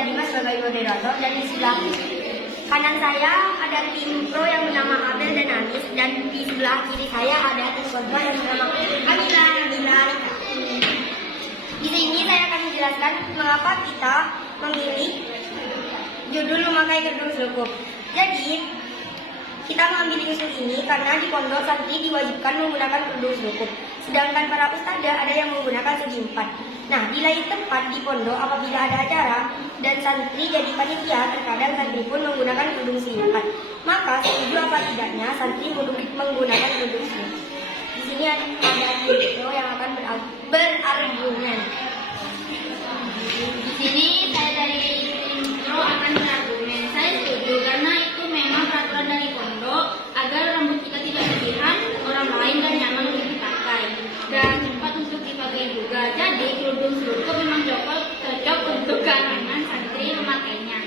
saya Dimas sebagai moderator, dan di sebelah kanan saya ada tim pro yang bernama Abel dan Anis, dan di sebelah kiri saya ada tim kontra yang bernama Kamila, Nabila, Rika. Di sini saya akan menjelaskan mengapa kita memilih judul memakai kerudung selekup. Jadi, kita mengambil usul ini karena di pondok santri diwajibkan menggunakan kerudung selekup, sedangkan para ustadzah ada yang menggunakan segi empat. Nah, di lain tempat di pondok apabila ada acara dan santri jadi panitia, terkadang santri pun menggunakan kerudung segi empat. Maka setuju apa tidaknya santri menggunakan kerudung selekup? Di sini ada video yang akan berargumen. Di sini saya dari pro akan berargumen. Saya setuju karena itu memang peraturan dari pondok agar rambut kita tidak berlebihan orang lain dan nyaman untuk dipakai dan cepat untuk dipakai juga. Jadi kerudung selekup memang cocok untuk kalangan santri memakainya.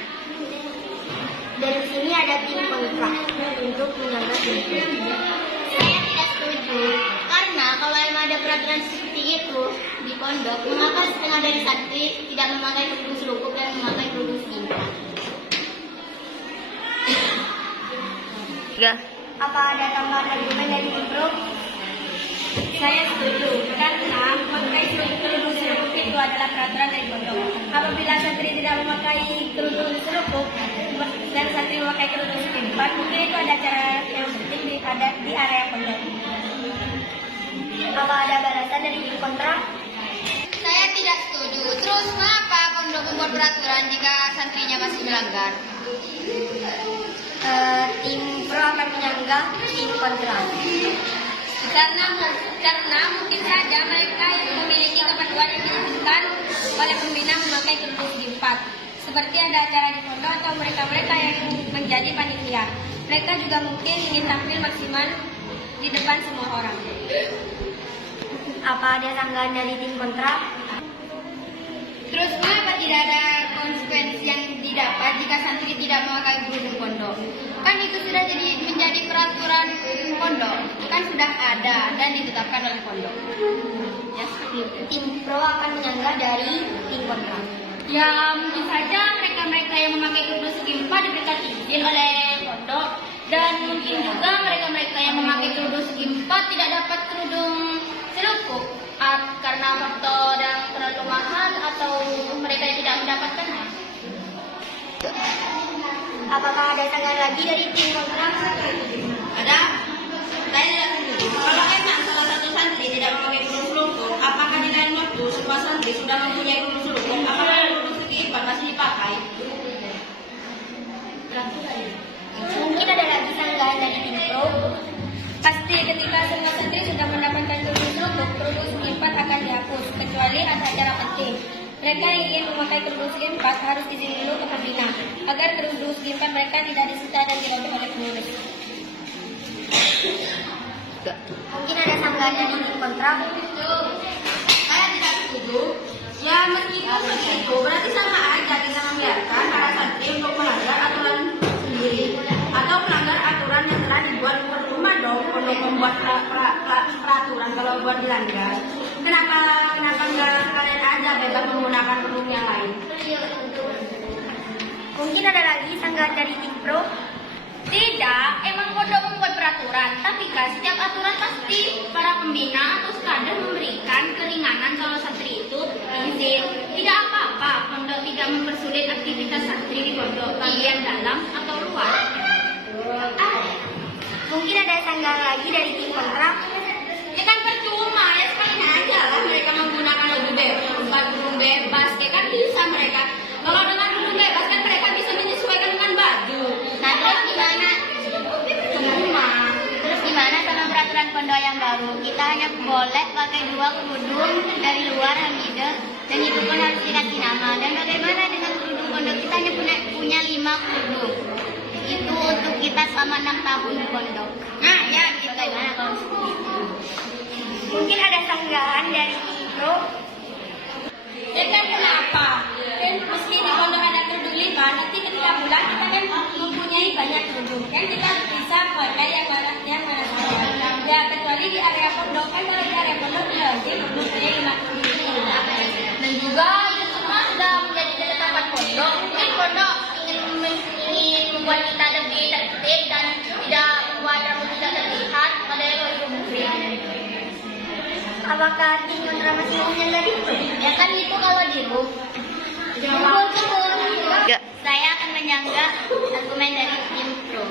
Dan di sini ada tim kontra untuk menyangga selekup. Saya tidak setuju karena kalau emang ada peraturan seperti itu di pondok, mengapa setengah dari santri tidak memakai kerudung selekup dan memakai kerudung singkat? Apa ada tambahan argumen dari tim pro? Saya setuju karena memakai kerudung selekup itu adalah peraturan dari pondok. Apabila santri tidak memakai kerudung selekup dan santri memakai kerudung singkat, mungkin itu ada acara yang penting di area pondok. Apa ada balasan dari tim kontra? Saya tidak setuju. Terus mengapa pondok membuat peraturan jika santrinya masih melanggar? Tim pro akan menyanggah tim kontra. Karena mungkin saja mereka yang memiliki keperluan yang diinginkan oleh pembina memakai kerudung segi empat. Seperti ada acara di pondok atau mereka-mereka yang menjadi panitia. Mereka juga mungkin ingin tampil maksimal di depan semua orang. Apa ada tanggapan dari tim kontra? Terus mengapa tidak ada konsekuensi yang didapat jika santri tidak memakai kerudung pondok? Kan itu sudah menjadi peraturan pondok, kan sudah ada dan ditetapkan oleh pondok. Ya, seperti itu. Tim pro akan menyanggah dari tim kontra. Ya, mungkin saja mereka-mereka yang memakai kerudung segi empat diberikan izin oleh pondok, dan mungkin juga mereka-mereka yang memakai kerudung segi empat tidak dapat kerudung selekup karena faktor yang terlalu mahal atau mereka yang tidak mendapatkannya. Apakah ada tanggapan lagi dari tim kontra? Ada? Saya tidak setuju. Kalau emang salah satu santri tidak memakai kerudung selekup, apakah di lain waktu semua santri sudah mempunyai kerudung selekup? Apakah kerudung segi empat masih dipakai? Mungkin ada lagi tanggapan dari tim pro. Pasti ketika semua santri sudah mendapatkan kerudung selekup, kerudung segi empat akan dihapus, kecuali ada acara penting. Mereka yang ingin memakai kerudung segi empat harus izin dulu ke pembina, agar kerudung segi empat mereka tidak disita dan dirobek oleh pengurus. Mungkin ada tanggapan dari tim kontra. Saya tidak setuju. Ya meskipun begitu, berarti sama aja kita membiarkan para santri untuk melanggar aturan sendiri atau melanggar aturan yang telah dibuat rumah dong untuk membuat peraturan kalau buat dilanggar. Kenapa nggak kalian aja bebas menggunakan kerudung yang lain? Mungkin ada lagi tanggapan dari tim pro. Tidak, emang pondok membuat peraturan, tapi kan setiap aturan pasti para pembina atau sekadar memberikan keringanan kalau santri itu izin. Tidak apa-apa, pondok tidak mempersulit aktivitas santri di pondok, bagian dalam atau luar. Mungkin ada tanggapan lagi dari tim kontra. Ya kan percuma, ya sekalinya aja lah mereka menggunakan kerudung bebas, ya kan bisa mereka. Kalau dengan kerudung bebas kan mereka bisa menyesuaikan dengan baju. Nah, terus gimana sama peraturan pondok yang baru? Kita hanya boleh pakai 2 kerudung dari luar Hamida, dan itu pun harus dikasih nama. Dan bagaimana dengan kerudung pondok? Kita hanya punya 5 kerudung. Itu untuk kita selama 6 tahun di pondok. Nah, ya gitu. Bagaimana kalau seperti itu? Mungkin ada tanggapan dari tim pro. Ya kan kenapa? Kan meski di pondok ada kerudung 5, nanti ketika pulang kita kan mempunyai banyak kerudung. Kan kita bisa pakai yang mana saja. Ya kecuali di area pondok, kan kalau di area pondok kita wajib mempunyai 5 kerudung. Dan juga itu semua sudah menjadi ketetapan pondok. Apakah tim kontra masih mau menyangga Dimpro? Ya kan itu kalau di room. Ya. Saya akan menyangga argumen dari tim pro.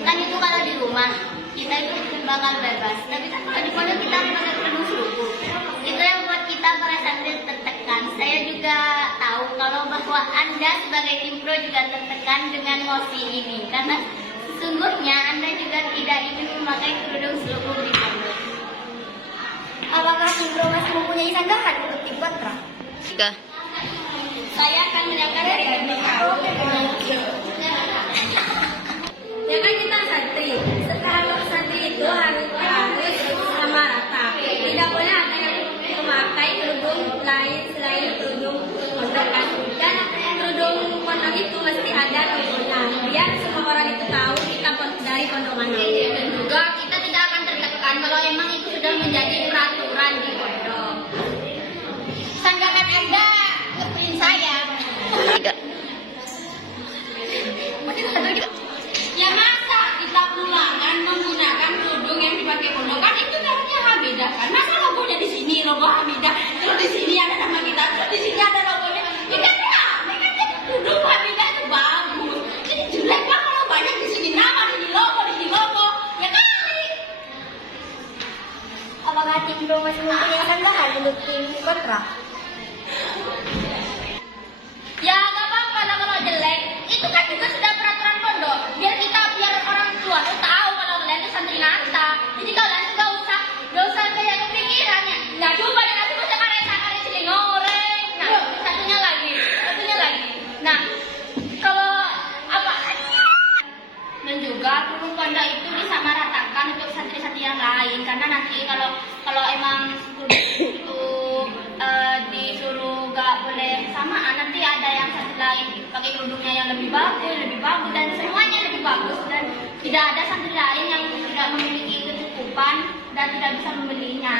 Kan itu kalau di rumah kita itu bakal bebas. Tapi kan kalau di pondok kita pakai kerudung seluruh. Itu yang buat kita para santri tertekan. Saya juga tahu kalau bahwa Anda sebagai tim pro juga tertekan dengan mosi ini. Karena sesungguhnya Anda juga tidak ingin memakai kerudung seluruh di pondok. Apakah tim pro masih mempunyai sanggahan untuk tim kontra? 3. Saya akan menyangga dari argumen pro. Ya kan kita santri. Setelah santri itu harus sama rata. Tidak boleh ada yang memakai kerudung lain selain kerudung pondok kan. Dan kerudung pondok itu mesti ada logonya. Biar semua orang itu tahu kita dari pondok mana. Dan juga kita tidak akan tertekan kalau emang itu sudah menjadi peraturan di pondok. Sanggahan Anda ngeprint saya. 3. Ya masa kita pulangan menggunakan kerudung yang dipakai pondok kan itu namanya Hamidah kan. Masa logonya di sini logo Hamidah, terus di sini ada nama kita, terus di sini ada logonya. Ya kan aneh kan kerudung Hamidah itu bagus. Jadi jelek lah kalau banyak di sini nama, di sini logo, ya kali. Apakah tim pro masih mempunyai sanggahan untuk tim kontra? Ya gak apa-apa lah kalau jelek. Itu kan juga sudah peraturan pondok. Biar orang tua tuh tahu kalau kalian itu santri nata. Jadi kalian tuh gak usah kayak kepikirannya. Nggak coba dan nanti bisa karya ciling goreng. Nah, satunya lagi. Nah, kalau apa? Dan juga kerudung pondok itu disamaratakan untuk santri-santri yang lain karena nanti kalau emang itu disuruh gak boleh samaan, nanti ada yang satu lain pakai kerudungnya yang lebih bagus dan semuanya lebih bagus dan tidak ada santri lain yang tidak memiliki kecukupan dan tidak bisa membelinya.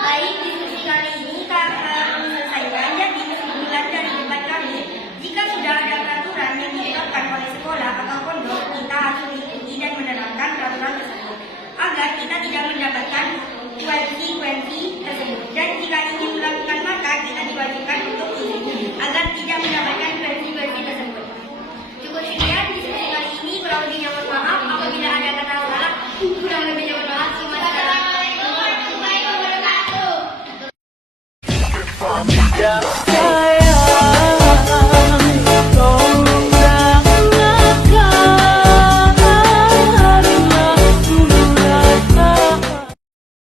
Baik, diskusi kali ini kami selesaikan. Jadi kesimpulan dari debat kami, jika sudah ada peraturan yang ditetapkan oleh sekolah atau pondok, kita harus mengikuti dan menerapkan peraturan tersebut agar kita tidak mendapatkan konsekuensi tersebut. Dan jika ingin melakukan maka kita diwajibkan untuk mengikuti agar tidak mendapatkan konsekuensi tersebut. Cukup sekian diskusi kali ini. Kurang lebihnya mohon maaf apabila ada kata salah. Kurang lebihnya mohon maaf. Assalamualaikum warahmatullahi wabarakatuh. Yeah.